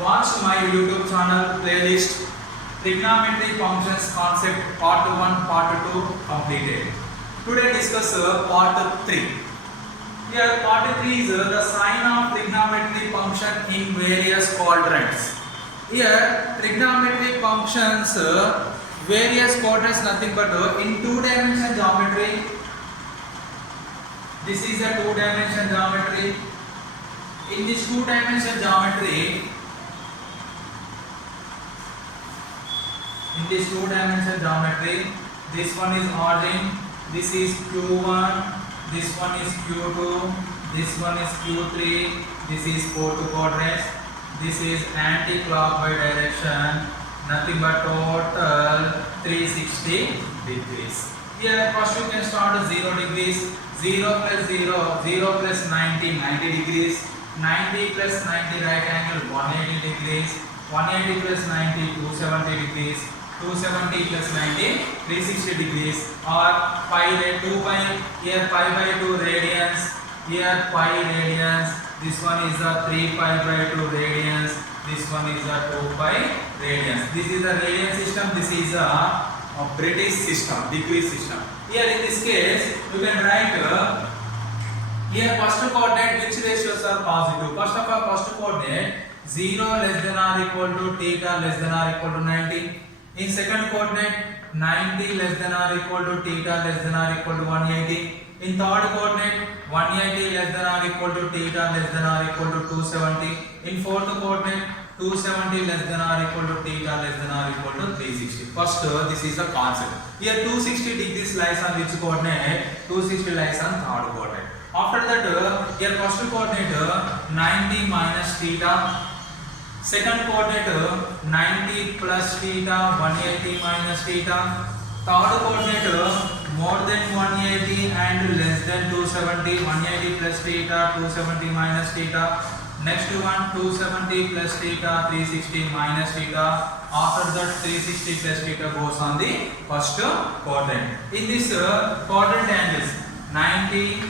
Watch my YouTube channel playlist Trigonometry Functions Concept Part 1, Part 2 completed. Today discuss Part 3. Here Part 3 is the sign of trigonometry function in various quadrants. Here trigonometry functions various quadrants nothing but in 2-dimensional geometry. This is a 2-dimensional geometry. In this 2-dimensional geometry, this one is origin, this is Q1, this one is Q2, this one is Q3, this is 4th quadrant, this is anti-clockwise direction, nothing but total 360 degrees. Here first you can start 0 degrees, 0 plus 0, 0 plus 90, 90 degrees, 90 plus 90 right angle 180 degrees, 180 plus 90 270 degrees, 270 plus 90 360 degrees, or pi 2 pi, here pi by 2 radians, here pi radians, this one is a 3 pi by 2 radians, this one is a 2 pi radians. This is a radian system, this is a British system, degree system. Here in this case you can write here first coordinate which ratios are positive. First of all, first coordinate 0 less than or equal to theta less than or equal to 90. In second coordinate 90 less than or equal to theta less than or equal to 180. In third coordinate 180 less than or equal to theta less than or equal to 270. In fourth coordinate 270 less than or equal to theta less than or equal to 360. First this is the concept. Here 260 degrees lies on which coordinate? 260 lies on third coordinate. After that here first coordinate 90 minus theta, second coordinate 90 plus theta, 180 minus theta, third coordinate more than 180 and less than 270, 180 plus theta, 270 minus theta, next one 270 plus theta, 360 minus theta. After that 360 plus theta goes on the first quadrant. In this quadrant angles 90,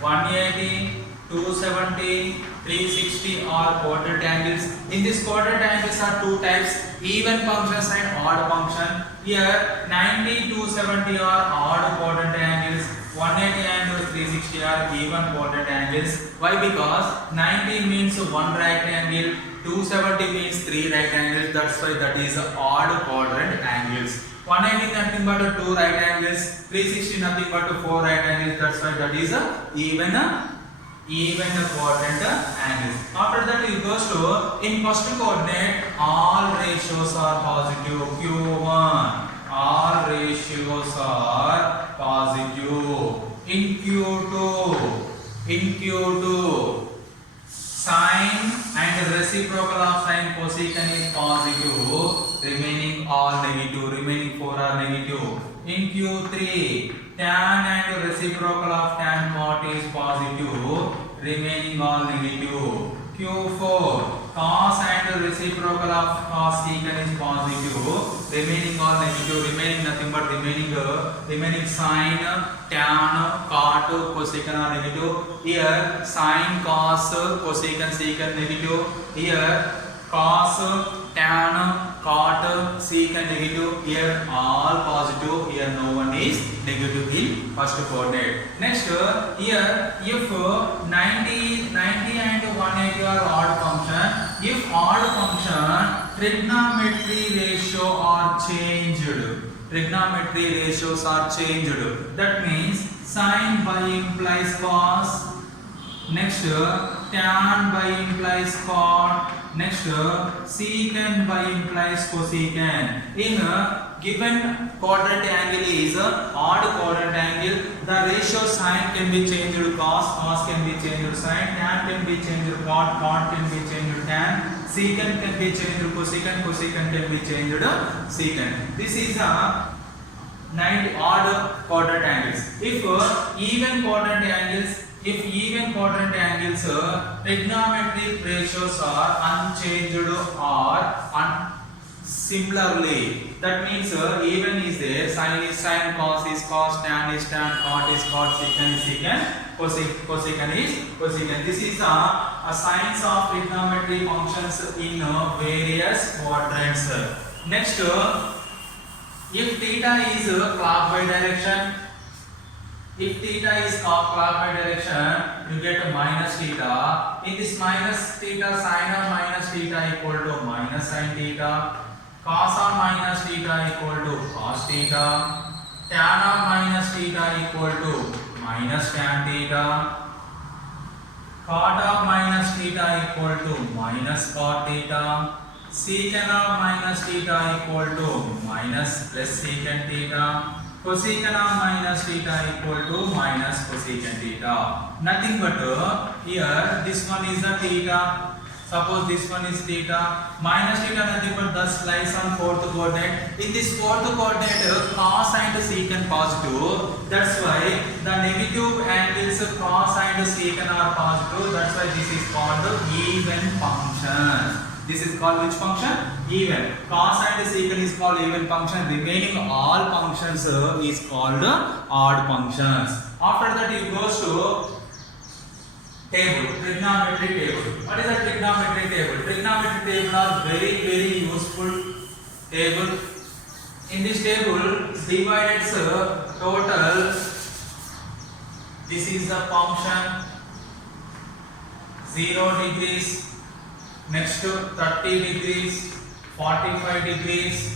180, 270, 360 are quadrant angles. In this quadrant angles are two types, even functions and odd function. Here 90, 270 are odd quadrant angles, 180 and 360 are even quadrant angles. Why? Because 90 means one right angle, 270 means three right angles. That's why that is odd quadrant angles. 180 nothing but two right angles, 360 nothing but four right angles. That's why that is even quadrant angles. After that it goes to in first coordinate all ratios are positive. Q1 all ratios are positive. In Q2 sine and reciprocal of sine cosecant is positive, remaining all negative, remaining 4 are negative. In Q3 tan and reciprocal of tan cot is positive, remaining all negative. Q4 cos and reciprocal of cos secant is positive, remaining all negative, remaining nothing but remaining sine, tan, cot, cosecant are negative. Here sine, cos, cosecant, secant negative. Here cos, tan, cot, secant negative. Here all positive. Here no one is negative in first coordinate. Next here if 90 and 180 are odd function, if odd function trigonometry ratio are changed. Trigonometry ratios are changed. That means sine by implies cos. Next tan by implies cot. Next secant by implies cosecant. In given quadrant angle is odd quadrant angle, the ratio sine can be changed to cos can be changed to sine, tan can be changed to cot can be changed to tan, secant can be changed to cosecant can be changed to secant. This is a 90 odd quadrant angles. If even quadrant angles, trigonometric ratios are unchanged or Similarly, that means even is there, sin is sin, cos is cos, tan is tan, cot is cot, secant is secant, cosecant is cosecant. This is a science of trigonometry functions in various quadrants. Next, if theta is clockwise direction, if theta is clockwise direction, you get minus theta. In this minus theta, sin of minus theta equal to minus sin theta. Cos of minus theta equal to cos theta. Tan of minus theta equal to minus tan theta. Cot of minus theta equal to minus cot theta. Secant of minus theta equal to minus plus secant theta. Cosecant of minus theta equal to minus cosecant theta. Nothing but here this one is the theta. Suppose this one is theta. Minus theta nothing but thus lies on fourth coordinate. In this fourth coordinate, cos and secant positive. That's why the negative angles cos and secant are positive. That's why this is called even function. This is called which function? Even. Cos and secant is called even function. Remaining all functions is called odd functions. After that it goes to table, trigonometry table. What is a trigonometry table? Trigonometry table are very useful table. In this table, divides total. This is the function 0 degrees. Next to 30 degrees, 45 degrees,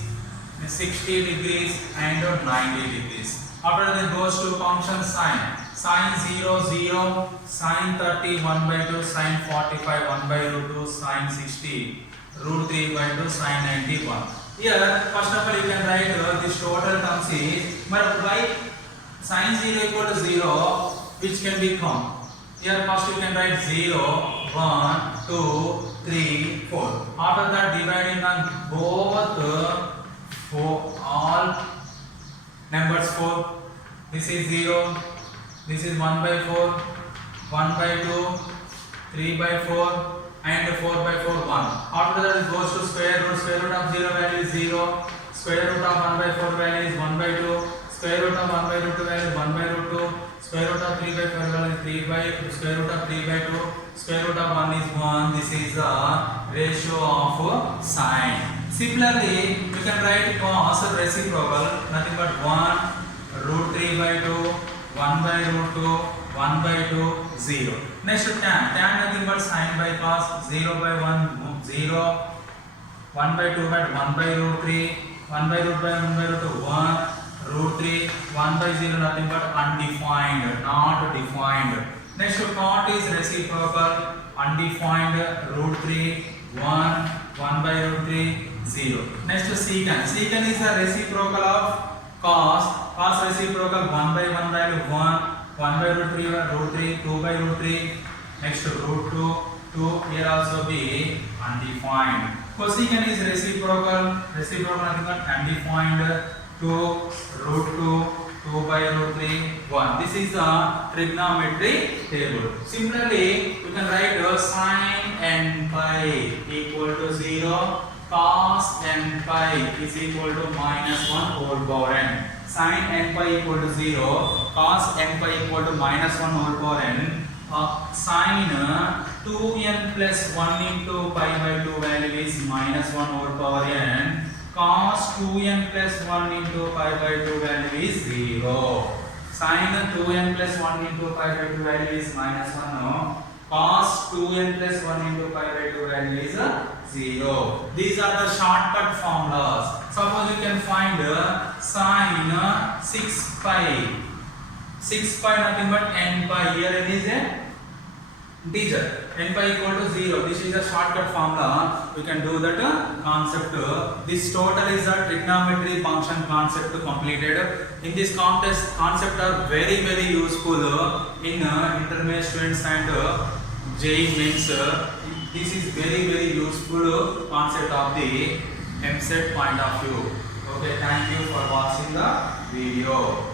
60 degrees and 90 degrees. After that goes to function sine. Sine 0, 0, sine 30, 1 by 2, sine 45, 1 by root 2, sine 60, root 3 by 2, sine 91. Here, first of all, you can write this total terms is, but by sine 0 equal to 0, which can become. Here, first you can write 0, 1, 2, 3, 4. After that, dividing on both all numbers 4. This is 0. This is 1 by 4, 1 by 2, 3 by 4 and 4 by 4, 1. After that it goes to square root of 0 value is 0, square root of 1 by 4 value is 1 by 2, square root of 1 by root 2 value is 1 by root 2, square root of 3 by 4 value is 3 by, square root of 3 by 2, square root of 1 is 1. This is the ratio of sine. Similarly, you can write cos reciprocal, nothing but 1 root 3 by 2, 1 by root 2, 1 by 2, 0. Next to tan. Tan nothing but sine by cos, 0 by 1, 0, 1 by 2 by 1 by root 3, 1 by root by 1 by root 2, 1, root 3, 1 by 0 nothing but undefined, not defined. Next to cot is reciprocal, undefined, root 3, 1, 1 by root 3, 0. Next to secant. Secant is the reciprocal of cos. Cos reciprocal 1 by 1 value 1, 1 by root 3, root 3, 2 by root 3, next to root 2, 2 here also be undefined. Cosecant is reciprocal nothing but undefined 2, root 2, 2 by root 3, 1. This is the trigonometry table. Similarly, you can write sine n pi equal to 0, cos n pi is equal to minus 1 whole power n. Sin n pi equal to 0, cos n pi equal to minus 1 whole power n. Sin 2n plus 1 into pi by 2 value is minus 1 whole power n. Cos 2n plus 1 into pi by 2 value is 0. Sin 2n plus 1 into pi by 2 value is minus 1. No? Cos 2n plus 1 into pi by 2 value is 0. These are the shortcut formulas. Suppose you can find sin 6 pi. 6 pi nothing but n pi. Here it is a integer. N pi equal to 0. This is a shortcut formula. We can do that concept. This total is a trigonometry function concept completed. In this concept are very useful in intermediate students and JEE mains. This is very useful concept of the MCET point of view. Okay, thank you for watching the video.